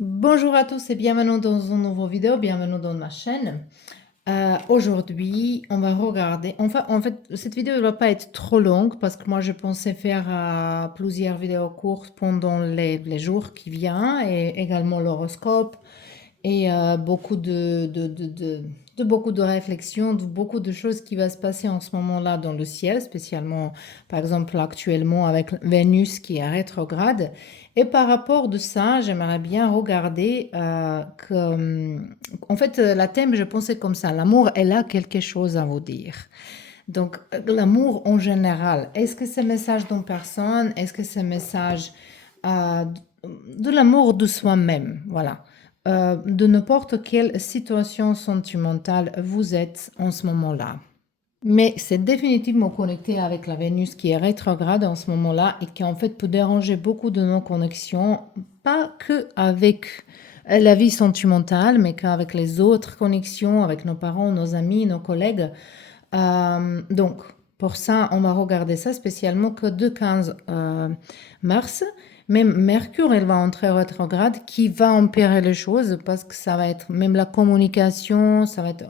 Bonjour à tous et bienvenue dans une nouvelle vidéo, bienvenue dans ma chaîne. Aujourd'hui, on va regarder, en fait, cette vidéo ne va pas être trop longue parce que moi je pensais faire plusieurs vidéos courtes pendant les jours qui viennent et également l'horoscope et beaucoup de beaucoup de réflexions, de beaucoup de choses qui va se passer en ce moment-là dans le ciel, spécialement par exemple actuellement avec Vénus qui est rétrograde. Et par rapport de ça, j'aimerais bien regarder en fait, la thème, je pensais comme ça, l'amour, elle a quelque chose à vous dire. Donc, l'amour en général, est-ce que c'est message d'une personne? Est-ce que c'est message euh, de l'amour de soi-même? Voilà. De n'importe quelle situation sentimentale vous êtes en ce moment-là. Mais c'est définitivement connecté avec la Vénus qui est rétrograde en ce moment-là et qui en fait peut déranger beaucoup de nos connexions, pas que avec la vie sentimentale, mais qu'avec les autres connexions, avec nos parents, nos amis, nos collègues. Donc, pour ça, on va regarder ça spécialement que de 15 mars. Même Mercure, elle va entrer rétrograde, qui va empirer les choses parce que ça va être même la communication, ça va être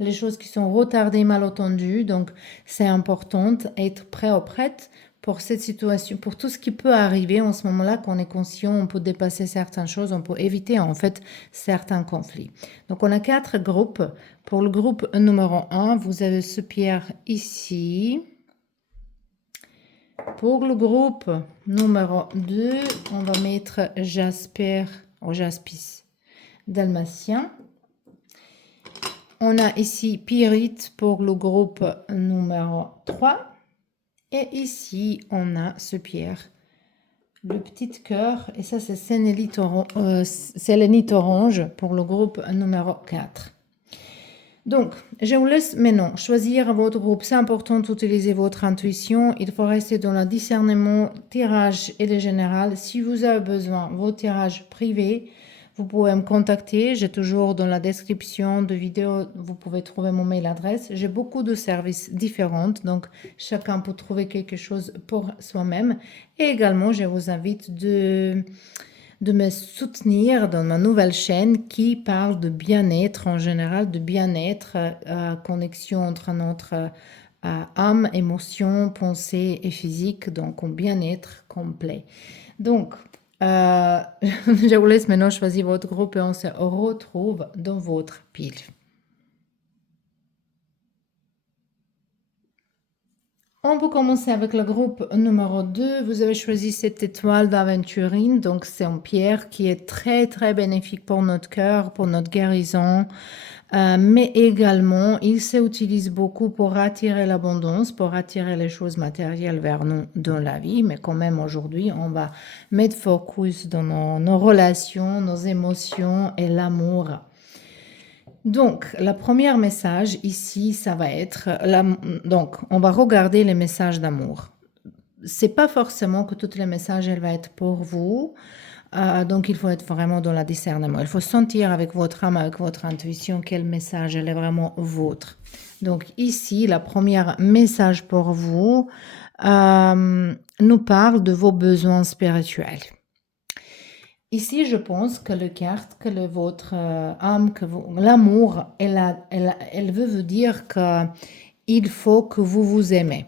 les choses qui sont retardées, mal entendues. Donc, c'est important d'être prêt ou prête pour cette situation, pour tout ce qui peut arriver en ce moment-là, qu'on est conscient, on peut dépasser certaines choses, on peut éviter en fait certains conflits. Donc, on a 4 groupes. Pour le groupe numéro 1, vous avez ce pierre ici. Pour le groupe numéro 2, on va mettre Jasper ou Jaspis dalmatien. On a ici Pyrite pour le groupe numéro 3. Et ici, on a ce pierre, le petit cœur. Et ça, c'est sélénite orange pour le groupe numéro 4. Donc, je vous laisse maintenant choisir votre groupe. C'est important d'utiliser votre intuition. Il faut rester dans le discernement, tirage et le général. Si vous avez besoin de vos tirages privés, vous pouvez me contacter. J'ai toujours dans la description de vidéo, vous pouvez trouver mon mail adresse. J'ai beaucoup de services différents, donc chacun peut trouver quelque chose pour soi-même. Et également, je vous invite de me soutenir dans ma nouvelle chaîne qui parle de bien-être en général, de bien-être, connexion entre notre âme, émotion, pensée et physique, donc un bien-être complet. Donc, je vous laisse maintenant choisir votre groupe et on se retrouve dans votre pile. On peut commencer avec le groupe numéro 2. Vous avez choisi cette étoile d'aventurine. Donc, c'est une pierre qui est très, très bénéfique pour notre cœur, pour notre guérison. Mais également, il s'utilise beaucoup pour attirer l'abondance, pour attirer les choses matérielles vers nous dans la vie. Mais quand même, aujourd'hui, on va mettre focus dans nos relations, nos émotions et l'amour. Donc, le premier message ici, ça va être, donc, on va regarder les messages d'amour. C'est pas forcément que tous les messages, elles vont être pour vous. Donc, il faut être vraiment dans le discernement. Il faut sentir avec votre âme, avec votre intuition, quel message elle est vraiment vôtre. Donc, ici, le premier message pour vous nous parle de vos besoins spirituels. Ici, je pense que le carte, que votre âme, que l'amour, elle veut vous dire que il faut que vous vous aimez,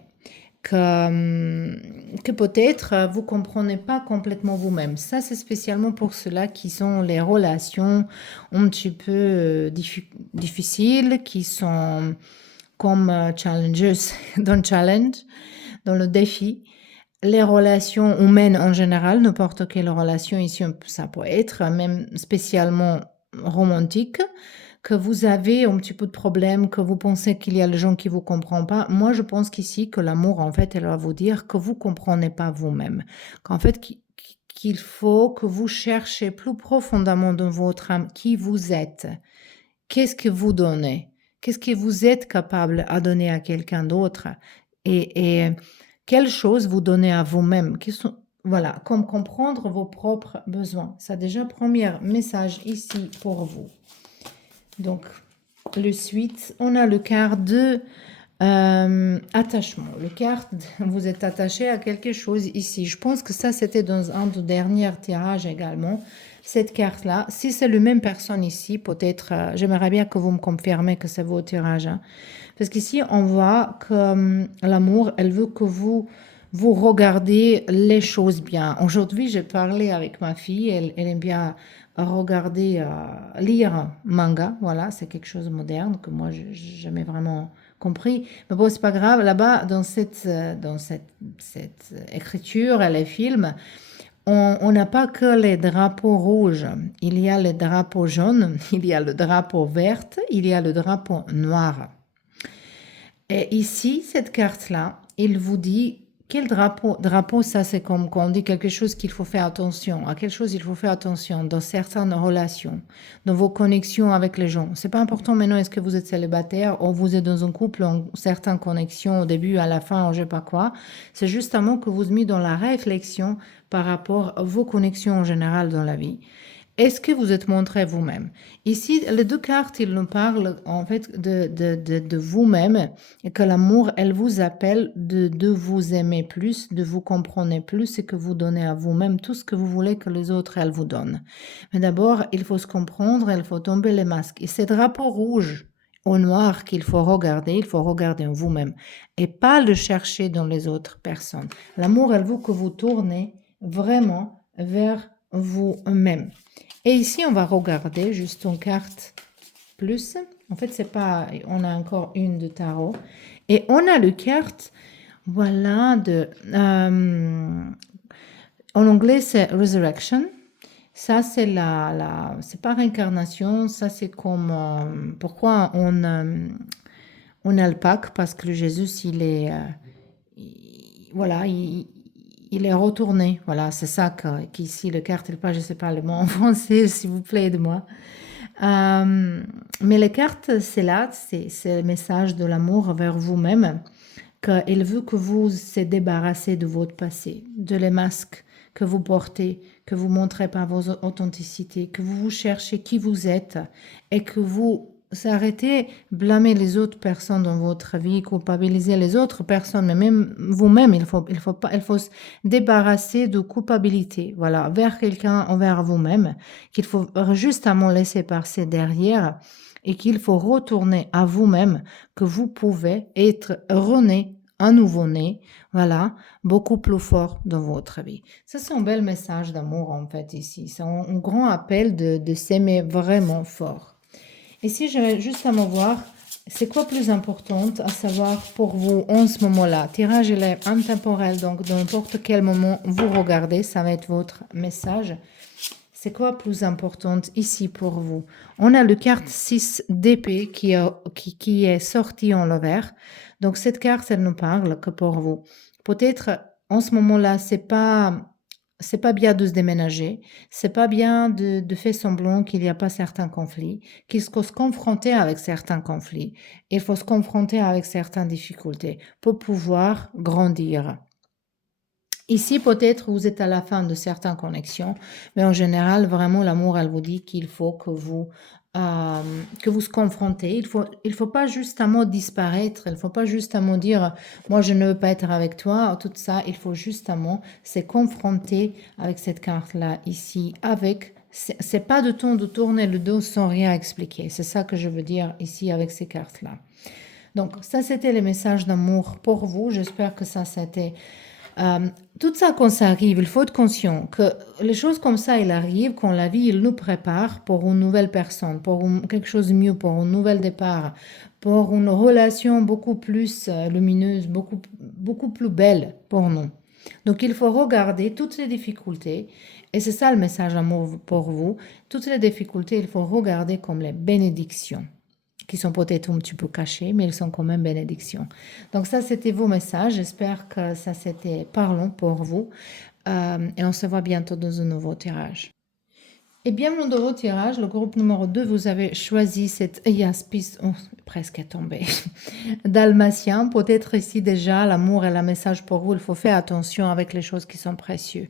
que peut-être vous comprenez pas complètement vous-même. Ça, c'est spécialement pour ceux-là qui sont les relations un petit peu difficiles, qui sont comme challengers dans le challenge, dans le défi. Les relations humaines en général, n'importe quelle relation ici, ça peut être même spécialement romantique, que vous avez un petit peu de problème, que vous pensez qu'il y a les gens qui vous comprennent pas. Moi, je pense qu'ici, que l'amour, en fait, elle va vous dire que vous comprenez pas vous-même. Qu'en fait, qu'il faut que vous cherchez plus profondément dans votre âme qui vous êtes. Qu'est-ce que vous donnez? Qu'est-ce que vous êtes capable à donner à quelqu'un d'autre? Et quelles choses vous donnez à vous-même? Voilà, comme comprendre vos propres besoins. C'est déjà premier message ici pour vous. Donc, le suite, on a le quart de attachement. Le quart, vous êtes attaché à quelque chose ici. Je pense que ça, c'était dans un des derniers tirages également. cette carte-là, si c'est la même personne ici, peut-être, j'aimerais bien que vous me confirmez que c'est vos tirages, hein. Parce qu'ici, on voit que l'amour, elle veut que vous regardez les choses bien. Aujourd'hui, j'ai parlé avec ma fille, elle aime bien regarder, lire manga, voilà, c'est quelque chose de moderne que moi, j'ai jamais vraiment compris. Mais bon, c'est pas grave, là-bas, dans cette écriture et les films, on n'a pas que les drapeaux rouges. Il y a le drapeau jaune, il y a le drapeau vert, il y a le drapeau noir. Et ici, cette carte-là, il vous dit quel drapeau. Drapeau, ça c'est comme quand on dit quelque chose qu'il faut faire attention. À quelque chose il faut faire attention dans certaines relations, dans vos connexions avec les gens. C'est pas important maintenant est-ce que vous êtes célibataire ou vous êtes dans un couple en certaines connexions au début, à la fin, ou je sais pas quoi. C'est justement que vous mis dans la réflexion par rapport à vos connexions en général dans la vie. Est-ce que vous êtes montré vous-même? Ici, les deux cartes, ils nous parlent en fait de vous-même et que l'amour, elle vous appelle de vous aimer plus, de vous comprendre plus et que vous donnez à vous-même tout ce que vous voulez que les autres, elles vous donnent. Mais d'abord, il faut se comprendre, il faut tomber les masques. Et ces drapeaux rouges au noir qu'il faut regarder, il faut regarder en vous-même et pas le chercher dans les autres personnes. L'amour, elle veut que vous tournez vraiment vers vous-même. Et ici, on va regarder juste une carte plus. En fait, c'est pas, on a encore une de tarot. Et on a le carte, voilà, en anglais, c'est Resurrection. Ça, c'est c'est pas réincarnation, ça, c'est comme, pourquoi on a le Pâques, parce que Jésus, il est, voilà, il est retourné. Voilà, c'est ça qu'ici, le carte, je sais pas le mot en français, s'il vous plaît, aide-moi. Mais les cartes, c'est là, c'est le message de l'amour vers vous-même, qu'il veut que vous se débarrassez de votre passé, de les masques que vous portez, que vous montrez par vos authenticités, que vous cherchez qui vous êtes et que vous arrêtez blâmer les autres personnes dans votre vie, culpabiliser les autres personnes, mais même vous-même, il faut se débarrasser de culpabilité, voilà, vers quelqu'un, envers vous-même, qu'il faut justement laisser passer derrière et qu'il faut retourner à vous-même, que vous pouvez être rené, un nouveau-né, voilà, beaucoup plus fort dans votre vie. Ça, c'est un bel message d'amour, en fait, ici. C'est un grand appel de s'aimer vraiment fort. Ici, je vais justement voir, c'est quoi plus important à savoir pour vous en ce moment-là. Tirage, il est intemporel, donc dans n'importe quel moment vous regardez, ça va être votre message. C'est quoi plus important ici pour vous? On a le carte 6 d'épée qui est sortie en l'envers. Donc, cette carte, elle ne parle que pour vous. Peut-être, en ce moment-là, c'est pas bien de se déménager. C'est pas bien de faire semblant qu'il n'y a pas certains conflits, qu'il faut se confronter avec certains conflits. Il faut se confronter avec certaines difficultés pour pouvoir grandir. Ici, peut-être, vous êtes à la fin de certaines connexions, mais en général, vraiment, l'amour, elle vous dit qu'il faut que vous se confrontez. Il faut pas justement disparaître. Il faut pas justement dire, moi, je ne veux pas être avec toi. Tout ça, il faut justement se confronter avec cette carte-là ici, c'est pas de temps de tourner le dos sans rien expliquer. C'est ça que je veux dire ici avec ces cartes-là. Donc, ça, c'était les messages d'amour pour vous. J'espère que ça, c'était tout ça, quand ça arrive, il faut être conscient que les choses comme ça, il arrive quand la vie, il nous prépare pour une nouvelle personne, pour quelque chose de mieux, pour un nouvel départ, pour une relation beaucoup plus lumineuse, beaucoup plus belle pour nous. Donc, il faut regarder toutes les difficultés, et c'est ça le message d'amour pour vous. Toutes les difficultés, il faut regarder comme les bénédictions qui sont peut-être un petit peu cachés, mais ils sont quand même bénédictions. Donc ça, c'était vos messages. J'espère que ça, c'était parlant pour vous. Et on se voit bientôt dans un nouveau tirage. Et bien, mon nouveau tirage, le groupe numéro 2, vous avez choisi cette Jaspis, presque est tombé. Dalmatien, peut-être ici déjà, l'amour et le message pour vous, il faut faire attention avec les choses qui sont précieuses.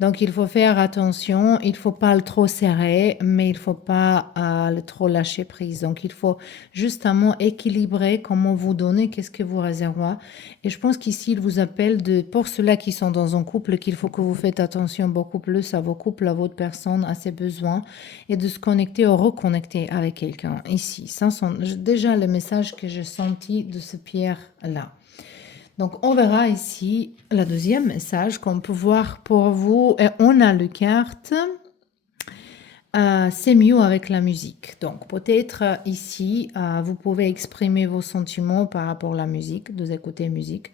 Donc, il faut faire attention, il ne faut pas le trop serrer, mais il ne faut pas le trop lâcher prise. Donc, il faut justement équilibrer comment vous donnez, qu'est-ce que vous réservez. Et je pense qu'ici, il vous appelle pour ceux-là qui sont dans un couple, qu'il faut que vous faites attention beaucoup plus à vos couples, à votre personne, à ses besoins, et de se connecter ou reconnecter avec quelqu'un. Ici, ça sont déjà les messages que j'ai sentis de ce pierre-là. Donc, on verra ici le deuxième message qu'on peut voir pour vous. Et on a le carte. C'est mieux avec la musique. Donc, peut-être ici, vous pouvez exprimer vos sentiments par rapport à la musique, de écouter musique.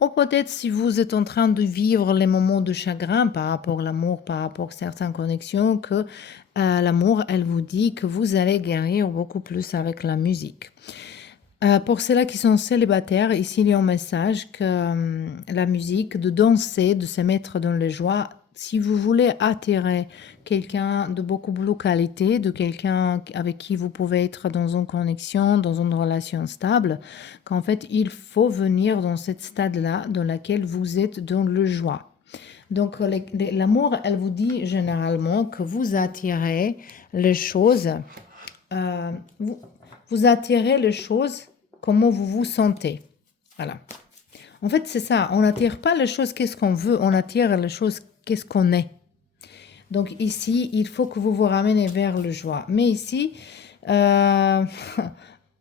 Ou peut-être si vous êtes en train de vivre les moments de chagrin par rapport à l'amour, par rapport à certaines connexions, que l'amour, elle vous dit que vous allez guérir beaucoup plus avec la musique. Pour ceux-là qui sont célibataires, ici il y a un message que la musique, de danser, de se mettre dans les joies, si vous voulez attirer quelqu'un de beaucoup plus qualité, de quelqu'un avec qui vous pouvez être dans une connexion, dans une relation stable, qu'en fait il faut venir dans cette stade-là dans laquelle vous êtes dans le joie. Donc l'amour, elle vous dit généralement que vous attirez les choses, vous attirez les choses comment vous vous sentez. Voilà. En fait, c'est ça. On n'attire pas les choses qu'est-ce qu'on veut, on attire les choses qu'est-ce qu'on est. Donc ici, il faut que vous vous ramenez vers le joie. Mais ici,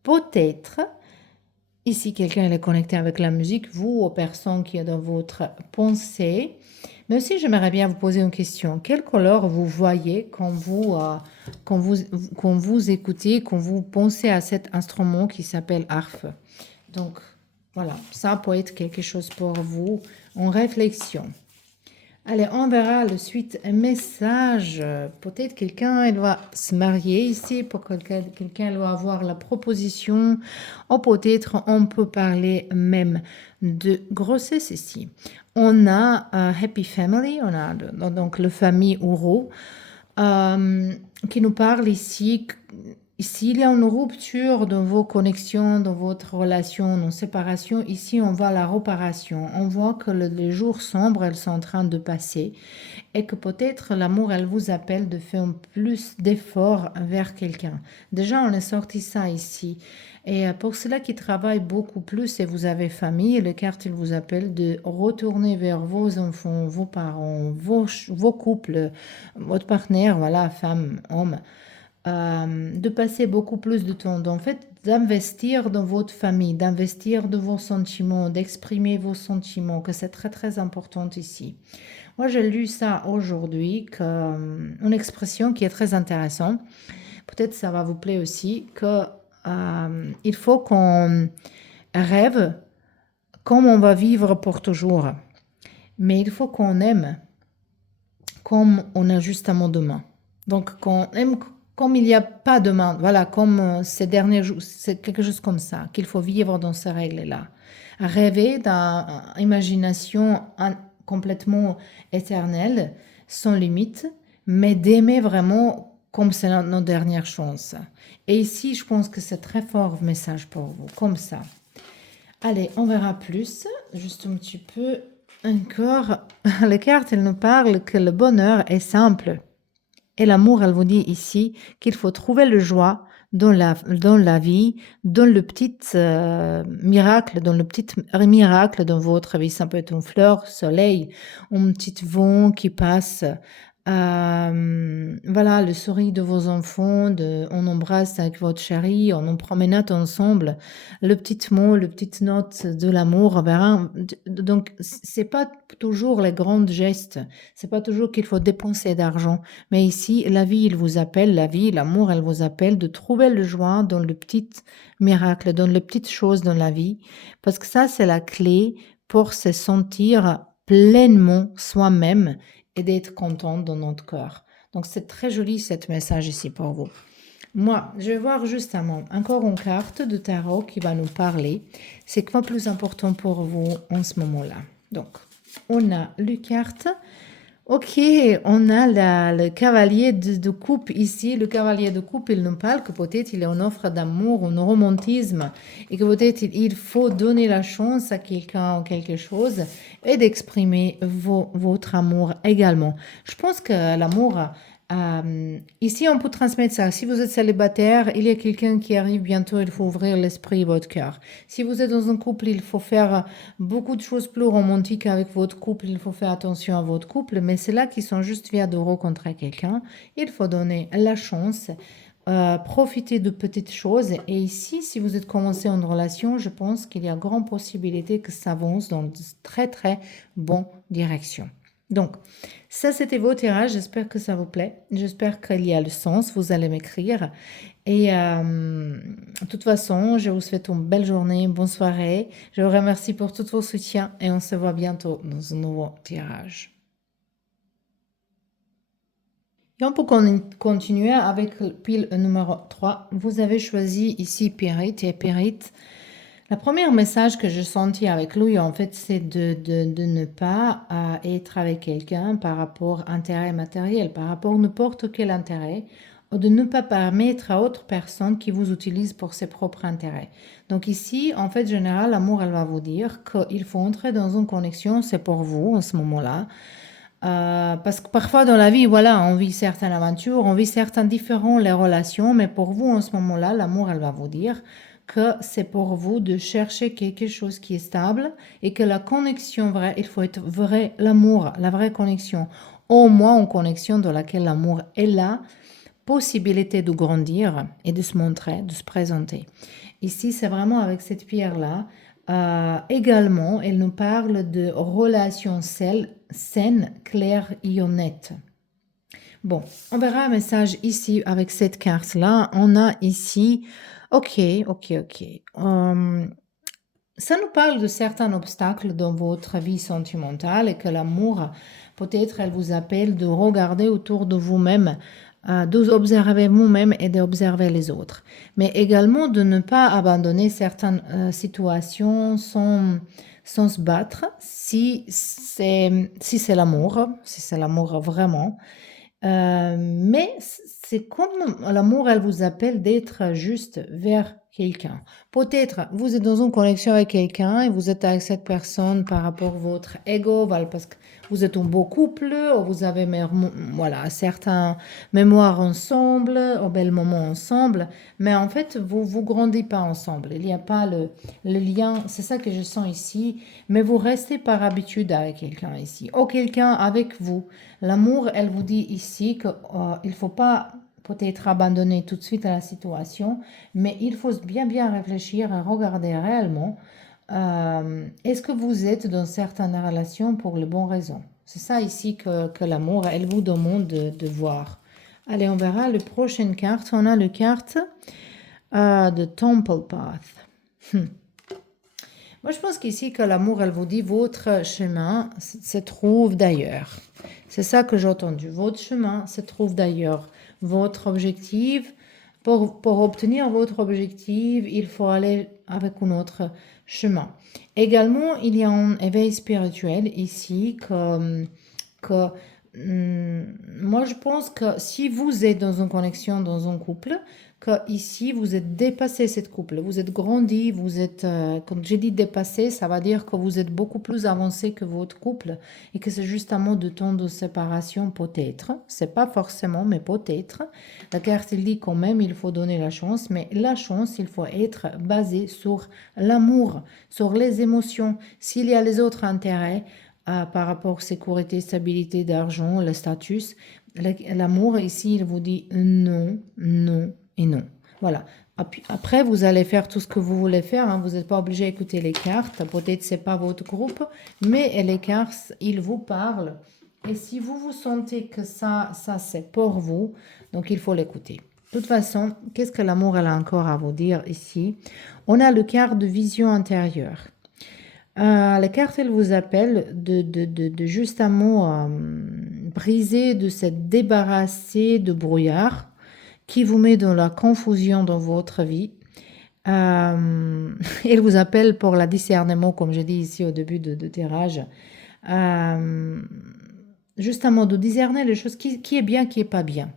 peut-être, ici, quelqu'un est connecté avec la musique, vous, aux personnes qui sont dans votre pensée. Mais aussi, j'aimerais bien vous poser une question. Quelle couleur vous voyez quand vous écoutez, quand vous pensez à cet instrument qui s'appelle harpe? Donc, voilà, ça peut être quelque chose pour vous en réflexion. Allez, on verra le suite message. Peut-être quelqu'un, elle va se marier ici, pour quelqu'un, elle va avoir la proposition. Ou peut-être, on peut parler même de grossesse ici. On a Happy Family, on a donc le famille Ouro, qui nous parle ici. S'il y a une rupture dans vos connexions, dans votre relation, dans séparation, ici on voit la réparation. On voit que les jours sombres, elles sont en train de passer et que peut-être l'amour, elle vous appelle de faire plus d'efforts vers quelqu'un. Déjà, on est sorti ça ici. Et pour ceux-là qui travaillent beaucoup plus et vous avez famille, le carte, il vous appelle de retourner vers vos enfants, vos parents, vos couples, votre partenaire, voilà, femme, homme. De passer beaucoup plus de temps, en fait, d'investir dans votre famille, d'investir dans vos sentiments, d'exprimer vos sentiments, que c'est très très important ici. Moi, j'ai lu ça aujourd'hui, une expression qui est très intéressante. Peut-être ça va vous plaire aussi, que il faut qu'on rêve comme on va vivre pour toujours. Mais il faut qu'on aime comme on a justement demain. Donc, qu'on aime comme il n'y a pas demain. Voilà, comme ces derniers jours, c'est quelque chose comme ça, qu'il faut vivre dans ces règles-là. Rêver d'une imagination complètement éternelle, sans limite, mais d'aimer vraiment comme c'est notre dernière chance. Et ici, je pense que c'est très fort message pour vous, comme ça. Allez, on verra plus, juste un petit peu encore. Les cartes, elles nous parlent que le bonheur est simple. Et l'amour, elle vous dit ici qu'il faut trouver le joie dans la vie, dans le petit miracle, dans votre vie. Ça peut être une fleur, soleil, un petit vent qui passe. Voilà, le sourire de vos enfants, on embrasse avec votre chérie, on en promenade ensemble, le petit mot, le petite note de l'amour. Donc, c'est pas toujours les grands gestes, c'est pas toujours qu'il faut dépenser d'argent, mais ici, la vie, il vous appelle, la vie, l'amour, elle vous appelle de trouver le joie dans le petit miracle, dans les petites choses dans la vie, parce que ça, c'est la clé pour se sentir pleinement soi-même et d'être content dans notre cœur. Donc, c'est très joli, cette message ici pour vous. Moi, je vais voir justement encore une carte de tarot qui va nous parler. C'est quoi plus important pour vous en ce moment-là? Donc, on a le carte Ok, on a le cavalier de coupe ici. Le cavalier de coupe, il nous parle que peut-être il est en offre d'amour, un romantisme, et que peut-être il faut donner la chance à quelqu'un ou quelque chose et d'exprimer votre amour également. Je pense que l'amour, ici, on peut transmettre ça. Si vous êtes célibataire, il y a quelqu'un qui arrive bientôt, il faut ouvrir l'esprit et votre cœur. Si vous êtes dans un couple, il faut faire beaucoup de choses plus romantiques avec votre couple, il faut faire attention à votre couple, mais c'est là qu'ils sont juste fiers de rencontrer quelqu'un. Il faut donner la chance, profiter de petites choses. Et ici, si vous êtes commencé en relation, je pense qu'il y a grande possibilité que ça avance dans de très très bonnes directions. Donc, ça c'était vos tirages, j'espère que ça vous plaît, j'espère qu'il y a le sens, vous allez m'écrire. Et de toute façon, je vous souhaite une belle journée, une bonne soirée. Je vous remercie pour tout vos soutiens et on se voit bientôt dans un nouveau tirage. Et on peut continuer avec le pile numéro 3. Vous avez choisi ici Pyrite et Pyrite. La première message que j'ai senti avec lui, en fait, c'est de ne pas être avec quelqu'un par rapport à intérêt matériel, par rapport à n'importe quel intérêt, ou de ne pas permettre à autre personne qui vous utilise pour ses propres intérêts. Donc ici, en fait, général, l'amour, elle va vous dire qu'il faut entrer dans une connexion, c'est pour vous en ce moment-là. Parce que parfois dans la vie, voilà, on vit certaines aventures, on vit certains différents les relations, mais pour vous en ce moment-là, l'amour, elle va vous dire que c'est pour vous de chercher quelque chose qui est stable et que la connexion vraie, il faut être vrai, l'amour, la vraie connexion, au moins une connexion dans laquelle l'amour est là, possibilité de grandir et de se montrer, de se présenter. Ici, c'est vraiment avec cette pierre-là. Également, elle nous parle de relations saines, claires et honnêtes. Bon, on verra un message ici avec cette carte-là. On a ici, ok, ok, ok. Ça nous parle de certains obstacles dans votre vie sentimentale et que l'amour, peut-être, elle vous appelle de regarder autour de vous-même, d'observer vous-même et d'observer les autres. Mais également de ne pas abandonner certaines situations sans se battre si c'est l'amour, si c'est l'amour vraiment. Mais c'est comme l'amour, elle vous appelle d'être juste vers quelqu'un. Peut-être vous êtes dans une connexion avec quelqu'un et vous êtes avec cette personne par rapport à votre ego, voilà, parce que vous êtes un beau couple, ou vous avez voilà, certains mémoires ensemble, un bel moment ensemble, mais en fait, vous grandissez pas ensemble. Il n'y a pas le lien, c'est ça que je sens ici, mais vous restez par habitude avec quelqu'un ici, ou quelqu'un avec vous. L'amour, elle vous dit ici qu'il ne faut pas peut-être abandonner tout de suite à la situation, mais il faut bien bien réfléchir et regarder réellement est-ce que vous êtes dans certaines relations pour les bonnes raisons. C'est ça ici que l'amour, elle vous demande de voir. Allez, on verra la prochaine carte. On a la carte de Temple Path. Moi, je pense qu'ici, que l'amour, elle vous dit, votre chemin se trouve d'ailleurs. C'est ça que j'ai entendu. Votre chemin se trouve d'ailleurs. Votre objectif, pour obtenir votre objectif, il faut aller avec un autre chemin. Également, il y a un éveil spirituel ici que moi, je pense que si vous êtes dans une connexion, dans un couple, que ici vous êtes dépassé cette couple, vous êtes grandi, vous êtes, quand j'ai dit dépassé, ça va dire que vous êtes beaucoup plus avancé que votre couple et que c'est justement de temps de séparation peut-être, c'est pas forcément, mais peut-être. La carte il dit quand même il faut donner la chance, mais la chance il faut être basé sur l'amour, sur les émotions. S'il y a les autres intérêts, par rapport à sécurité, stabilité d'argent, le statut. L'amour, ici, il vous dit non, non et non. Voilà. Après, vous allez faire tout ce que vous voulez faire. Hein. Vous n'êtes pas obligé d'écouter les cartes. Peut-être ce n'est pas votre groupe, mais les cartes, ils vous parlent. Et si vous vous sentez que ça c'est pour vous, donc il faut l'écouter. De toute façon, qu'est-ce que l'amour elle a encore à vous dire ici? On a le quart de vision intérieure. La carte, elle vous appelle de justement briser, de se débarrasser de brouillard qui vous met dans la confusion dans votre vie. Elle vous appelle pour la discernement, comme j'ai dit ici au début de tirage. justement de discerner les choses qui est bien, qui est pas bien.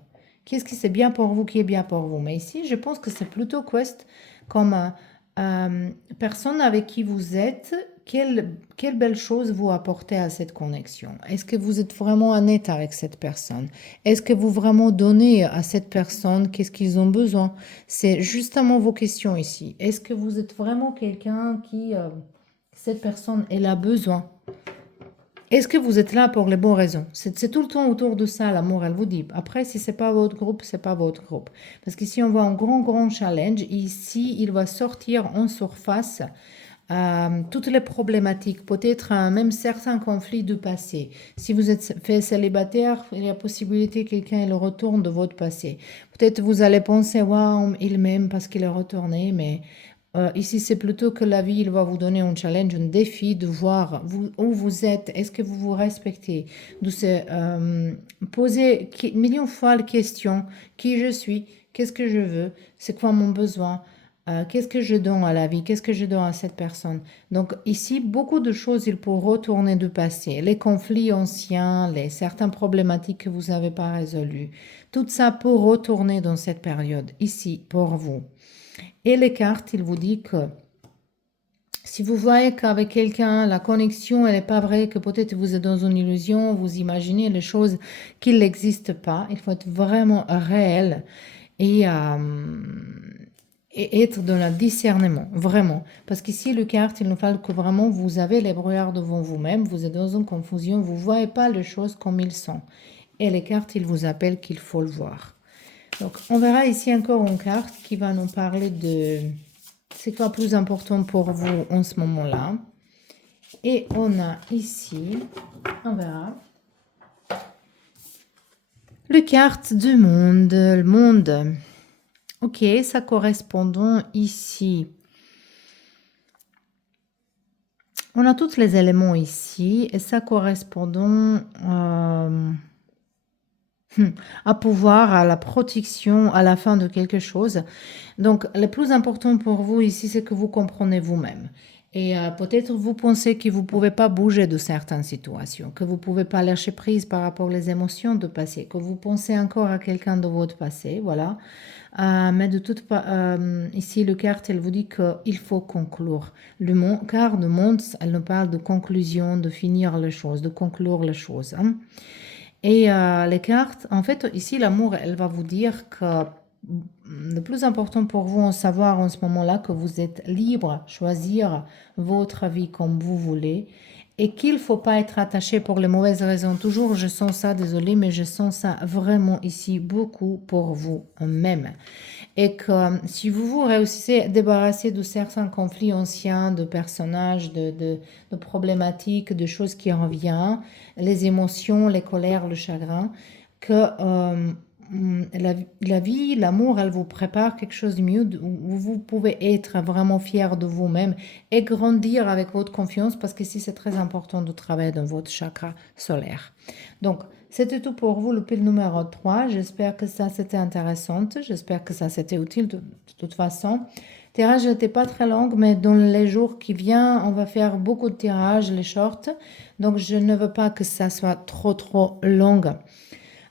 Qu'est-ce qui c'est bien pour vous, qui est bien pour vous. Mais ici, je pense que c'est plutôt quest comme personne avec qui vous êtes, quelle belle chose vous apportez à cette connexion. Est-ce que vous êtes vraiment honnête avec cette personne? Est-ce que vous vraiment donnez à cette personne qu'est-ce qu'ils ont besoin? C'est justement vos questions ici. Est-ce que vous êtes vraiment quelqu'un qui, cette personne, elle a besoin? Est-ce que vous êtes là pour les bonnes raisons? C'est tout le temps autour de ça, l'amour, elle vous dit. Après, si c'est pas votre groupe, c'est pas votre groupe. Parce qu'ici, on voit un grand challenge. Ici, il va sortir en surface toutes les problématiques, peut-être même certains conflits du passé. Si vous êtes fait célibataire, il y a possibilité que quelqu'un le retourne de votre passé. Peut-être vous allez penser, waouh, il m'aime parce qu'il est retourné, mais ici, c'est plutôt que la vie, il va vous donner un challenge, un défi de voir où vous êtes, est-ce que vous vous respectez, de se poser millions de fois la question, qui je suis, qu'est-ce que je veux, c'est quoi mon besoin, qu'est-ce que je donne à la vie, qu'est-ce que je donne à cette personne. Donc ici, beaucoup de choses, il faut retourner du passé, les conflits anciens, certaines problématiques que vous n'avez pas résolues, tout ça pour retourner dans cette période, ici, pour vous. Et les cartes, il vous dit que si vous voyez qu'avec quelqu'un, la connexion, elle n'est pas vraie, que peut-être vous êtes dans une illusion, vous imaginez les choses qui n'existent pas, il faut être vraiment réel et, et être dans le discernement, vraiment. Parce qu'ici, le carte, il nous parle que vraiment, vous avez les brouillards devant vous-même, vous êtes dans une confusion, vous ne voyez pas les choses comme ils sont. Et les cartes, ils vous appellent qu'il faut le voir. Donc, on verra ici encore une carte qui va nous parler de c'est quoi plus important pour vous en ce moment-là. Et on a ici, on verra, le carte du monde, le monde. Ok, ça correspondant ici. On a tous les éléments ici et ça correspondant à pouvoir, à la protection, à la fin de quelque chose. Donc, le plus important pour vous ici, c'est que vous comprenez vous-même. Et peut-être vous pensez que vous ne pouvez pas bouger de certaines situations, que vous ne pouvez pas lâcher prise par rapport aux émotions du passé, que vous pensez encore à quelqu'un de votre passé, voilà. Mais de toute ici, le carte, elle vous dit qu'il faut conclure. Car le monde, elle nous parle de conclusion, de finir les choses, de conclure les choses. Hein. Et les cartes, en fait, ici, l'amour, elle va vous dire que le plus important pour vous en savoir en ce moment-là, que vous êtes libre de choisir votre vie comme vous voulez et qu'il ne faut pas être attaché pour les mauvaises raisons. Toujours, je sens ça, désolée, mais je sens ça vraiment ici beaucoup pour vous-même. Et que si vous réussissez à débarrasser de certains conflits anciens, de personnages, de problématiques, de choses qui reviennent, les émotions, les colères, le chagrin, que la vie, l'amour, elle vous prépare quelque chose de mieux où vous pouvez être vraiment fier de vous-même et grandir avec votre confiance parce que ici, c'est très important de travailler dans votre chakra solaire. Donc, c'était tout pour vous, le pile numéro 3. J'espère que ça, c'était intéressant. J'espère que ça, c'était utile de toute façon. Le tirage n'était pas très long, mais dans les jours qui viennent, on va faire beaucoup de tirages, les shorts. Donc, je ne veux pas que ça soit trop long.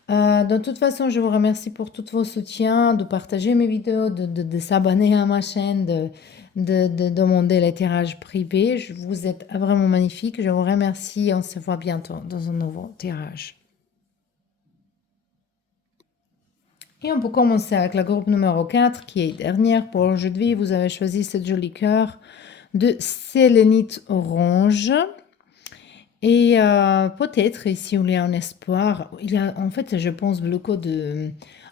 De toute façon, je vous remercie pour tous vos soutiens, de partager mes vidéos, de s'abonner à ma chaîne, de demander les tirages privés. Vous êtes vraiment magnifiques. Je vous remercie. On se voit bientôt dans un nouveau tirage. Et on peut commencer avec le groupe numéro 4 qui est dernière pour aujourd'hui. Vous avez choisi cette jolie cœur de sélénite orange. Et peut-être ici il y a un espoir. Il y a en fait, je pense, beaucoup de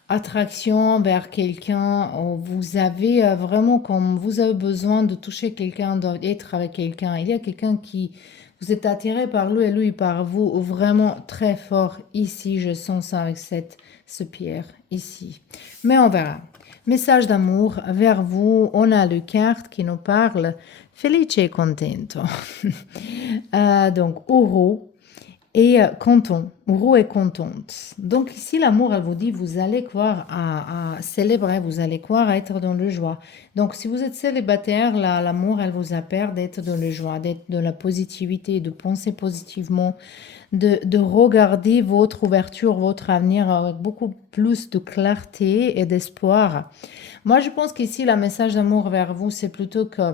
attraction vers quelqu'un. Vous avez vraiment, comme vous avez besoin de toucher quelqu'un, d'être avec quelqu'un. Il y a quelqu'un qui vous êtes attiré par lui et lui par vous, vraiment très fort ici. Je sens ça avec ce pierre ici. Mais on verra. Message d'amour vers vous. On a le carte qui nous parle. Felice e contento. Donc, heureux et content, heureux et contente. Donc ici, l'amour, elle vous dit, vous allez croire à célébrer, vous allez croire à être dans le joie. Donc si vous êtes célibataire, l'amour, elle vous appelle d'être dans le joie, d'être dans la positivité, de penser positivement, de regarder votre ouverture, votre avenir avec beaucoup plus de clarté et d'espoir. Moi, je pense qu'ici, le message d'amour vers vous, c'est plutôt que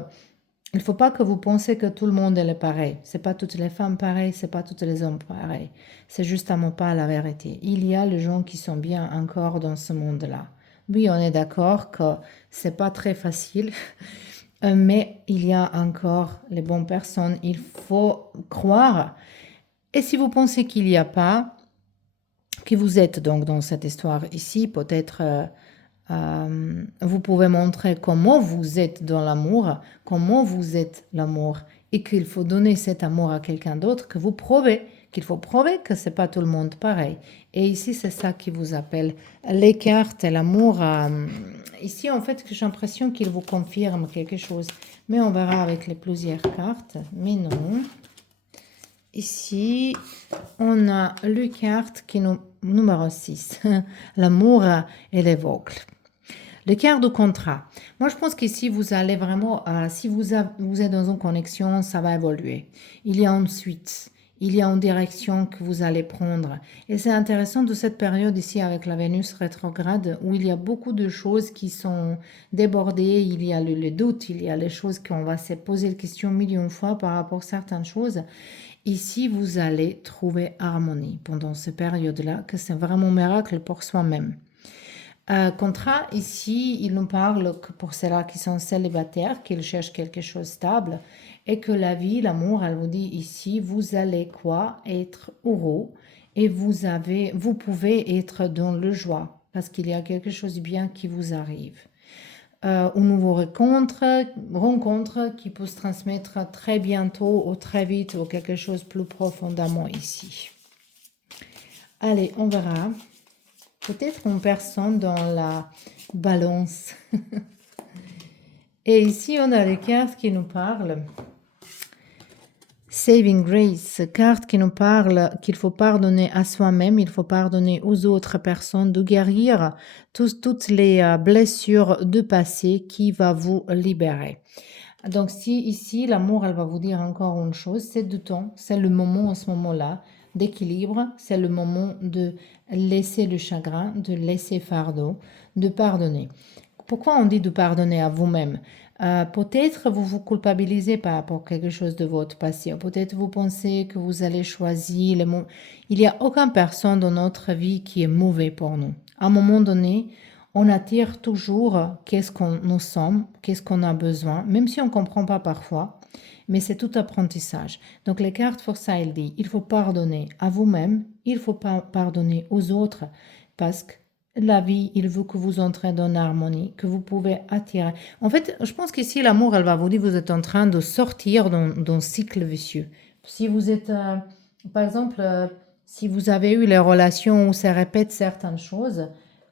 il ne faut pas que vous pensiez que tout le monde est pareil. C'est pas toutes les femmes pareilles, c'est pas tous les hommes pareils. C'est justement pas la vérité. Il y a les gens qui sont bien encore dans ce monde-là. Oui, on est d'accord que c'est pas très facile, mais il y a encore les bonnes personnes. Il faut croire. Et si vous pensez qu'il n'y a pas, que vous êtes donc dans cette histoire ici, peut-être vous pouvez montrer comment vous êtes dans l'amour, comment vous êtes l'amour, et qu'il faut donner cet amour à quelqu'un d'autre, que vous prouvez, qu'il faut prouver que c'est pas tout le monde pareil. Et ici, c'est ça qui vous appelle les cartes et l'amour. Ici, en fait, j'ai l'impression qu'il vous confirme quelque chose, mais on verra avec les plusieurs cartes. Mais non. Ici, on a le carte qui nous numéro 6, l'amour et les vôtres. Le quart de contrat. Moi, je pense qu'ici, vous allez vraiment, si vous êtes dans une connexion, ça va évoluer. Il y a une suite, il y a une direction que vous allez prendre. Et c'est intéressant de cette période ici avec la Vénus rétrograde où il y a beaucoup de choses qui sont débordées. Il y a le doute, il y a les choses qu'on va se poser la question millions de fois par rapport à certaines choses. Ici, vous allez trouver harmonie pendant cette période-là, que c'est vraiment un miracle pour soi-même. Contrat, ici, il nous parle que pour ceux-là qui sont célibataires, qu'ils cherchent quelque chose de stable, et que la vie, l'amour, elle vous dit ici, vous allez quoi? Être heureux, et vous pouvez être dans le joie, parce qu'il y a quelque chose de bien qui vous arrive. Une nouvelle rencontre qui peut se transmettre très bientôt ou très vite ou quelque chose plus profondément ici. Allez, on verra. Peut-être une personne dans la balance. Et ici, on a les cartes qui nous parlent. Saving Grace, carte qui nous parle qu'il faut pardonner à soi-même, il faut pardonner aux autres personnes, de guérir toutes les blessures du passé qui va vous libérer. Donc si ici, l'amour, elle va vous dire encore une chose, c'est du temps, c'est le moment à ce moment-là d'équilibre, c'est le moment de laisser le chagrin, de laisser fardeau, de pardonner. Pourquoi on dit de pardonner à vous-même? Peut-être vous vous culpabilisez par rapport à quelque chose de votre passé. Peut-être vous pensez que vous allez choisir les mots. Il n'y a aucune personne dans notre vie qui est mauvais pour nous. À un moment donné, on attire toujours qu'est-ce qu'on nous sommes, qu'est-ce qu'on a besoin, même si on ne comprend pas parfois. Mais c'est tout apprentissage. Donc les cartes pour ça, elles disent, il faut pardonner à vous-même, il faut pardonner aux autres, parce que la vie, il veut que vous entrez dans l'harmonie, que vous pouvez attirer. En fait, je pense qu'ici, l'amour, elle va vous dire, vous êtes en train de sortir d'un cycle vicieux. Si vous êtes, par exemple, si vous avez eu les relations où ça répète certaines choses,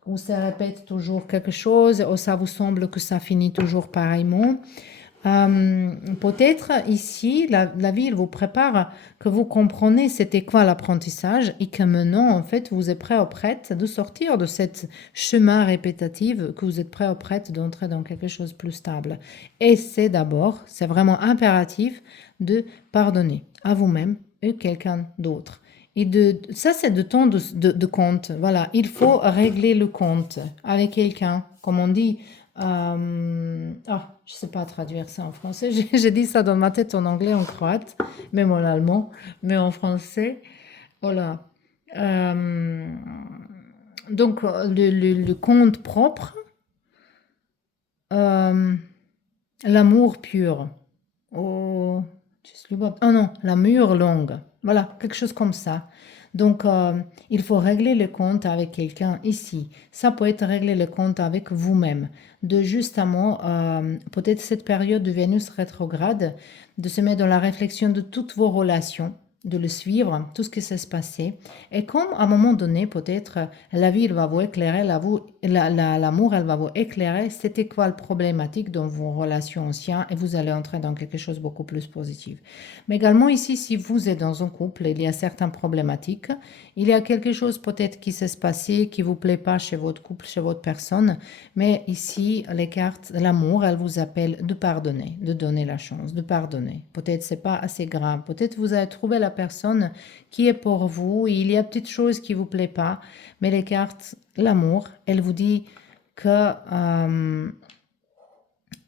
où ça répète toujours quelque chose, où ça vous semble que ça finit toujours pareillement, peut-être ici, la vie, elle vous prépare que vous comprenez c'était quoi l'apprentissage et que maintenant, en fait, vous êtes prêt ou prête de sortir de cette chemin répétitif, que vous êtes prêt ou prête d'entrer dans quelque chose de plus stable. Et c'est vraiment impératif de pardonner à vous-même et quelqu'un d'autre. Et ça, c'est de temps de compte. Voilà, il faut régler le compte avec quelqu'un, comme on dit. Je sais pas traduire ça en français. J'ai dit ça dans ma tête en anglais, en croate, même en allemand, mais en français. Voilà. Euh, donc, le compte propre, euh, l'amour pur. Oh, oh non, la mûre longue. Voilà, quelque chose comme ça. Donc, il faut régler le compte avec quelqu'un ici. Ça peut être régler le compte avec vous-même. De justement, peut-être cette période de Vénus rétrograde, de se mettre dans la réflexion de toutes vos relations, de le suivre, tout ce qui s'est passé. Et comme à un moment donné, peut-être, la vie elle va vous éclairer, l'amour, elle va vous éclairer, c'était quoi le problématique dans vos relations anciennes et vous allez entrer dans quelque chose de beaucoup plus positif. Mais également ici, si vous êtes dans un couple, il y a certaines problématiques, il y a quelque chose peut-être qui s'est passé, qui vous plaît pas chez votre couple, chez votre personne, mais ici, les cartes, l'amour, elles vous appellent de pardonner, de donner la chance, de pardonner. Peut-être c'est pas assez grave, peut-être vous avez trouvé la personne qui est pour vous, il y a petites choses qui vous plaît pas, mais les cartes, l'amour, elle vous dit que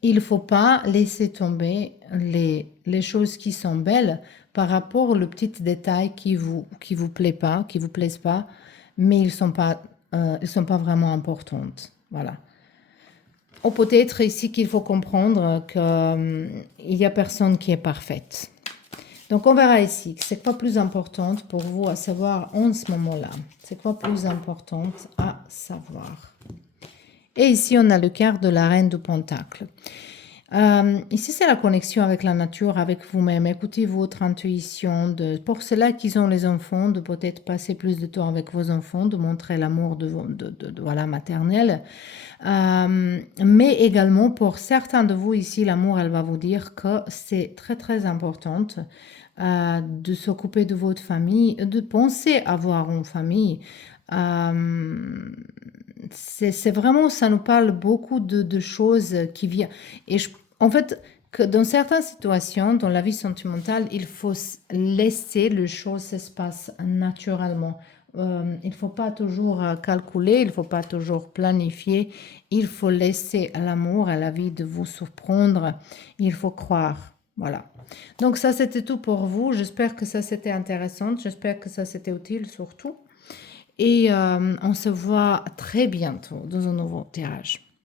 il faut pas laisser tomber les choses qui sont belles par rapport aux petits détails qui vous plaît pas, qui vous plaisent pas, mais ils sont pas vraiment importantes. Voilà. Ou peut-être ici qu'il faut comprendre qu'il y a personne qui est parfaite. Donc on verra ici, c'est quoi plus important pour vous à savoir en ce moment-là. C'est quoi plus important à savoir. Et ici on a le quart de la reine de Pentacle. Ici, c'est la connexion avec la nature, avec vous-même. Écoutez votre intuition. Pour cela qu'ils ont les enfants, de peut-être passer plus de temps avec vos enfants, de montrer l'amour voilà, maternel. Mais également, pour certains de vous ici, l'amour, elle va vous dire que c'est très, très important de s'occuper de votre famille, de penser avoir une famille. C'est vraiment, ça nous parle beaucoup de choses qui viennent. Et en fait, que dans certaines situations, dans la vie sentimentale, il faut laisser les choses se passer naturellement. Il ne faut pas toujours calculer, il ne faut pas toujours planifier. Il faut laisser à l'amour, à la vie de vous surprendre. Il faut croire. Voilà. Donc ça, c'était tout pour vous. J'espère que ça, c'était intéressant. J'espère que ça, c'était utile surtout. Et on se voit très bientôt dans un nouveau tirage.